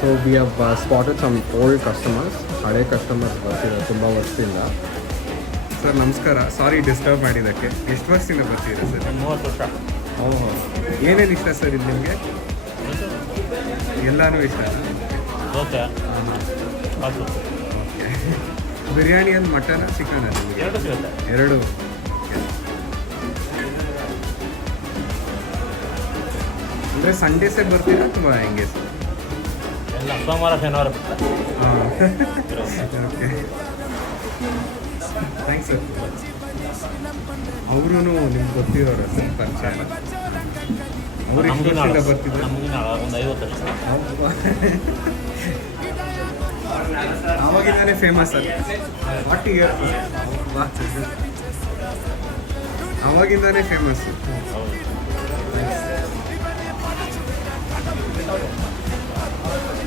So we have spotted some old customers, ಹಳೆ customers ಬರ್ತಿದ್ದಾರೆ ತುಂಬ ವರ್ಷದಿಂದ. ಸರ್ ನಮಸ್ಕಾರ, ಸಾರಿ ಡಿಸ್ಟರ್ಬ್ ಮಾಡಿದ್ದಕ್ಕೆ. ಎಷ್ಟು ವರ್ಷದಿಂದ ಬರ್ತೀರಾ ಸರ್? 30 ವರ್ಷ. ಓಹೋ, ಏನೇನು ಇಷ್ಟ ಸರ್ ಇದು ನಿಮಗೆ? ಎಲ್ಲನೂ ಇಷ್ಟ. ದೋಸೆ ಅದು ಬಿರಿಯಾನಿ ಅದು ಮಟನ್ ಚಿಕನ್ ನಿಮಗೆ? ಎರಡು ಸಿಗುತ್ತೆ. ಎರಡು. ಅಂದರೆ ಸಂಡೇಸೇ ಬರ್ತೀರಾ ತುಂಬ ಹೆಂಗೆ ಸರ್? ಎಲ್ಲ ಸೋಮವಾರ ಶನಿವಾರ ಬಿಡ್ತಾರೆ. ಹಾಂ, ಓಕೆ, ಥ್ಯಾಂಕ್ಸ್ ಸರ್. ಅವರು ನಿಮ್ಗೆ ಗೊತ್ತಿರೋರ ಸರ್ ಪರಿಚಯ? ಅವ್ರು ಎಷ್ಟು ವರ್ಷದಿಂದ ಬರ್ತಿದ್ರು? ನಮಗಿನ ಒಂದು 50 ವರ್ಷ. ಆವಾಗಿಂದಾನೇ ಫೇಮಸ್ ಅಲ್ಲ? 40 ಇಯರ್ಸ್. ಆವಾಗಿಂದಾನೇ ಫೇಮಸ್. ಹೌದು.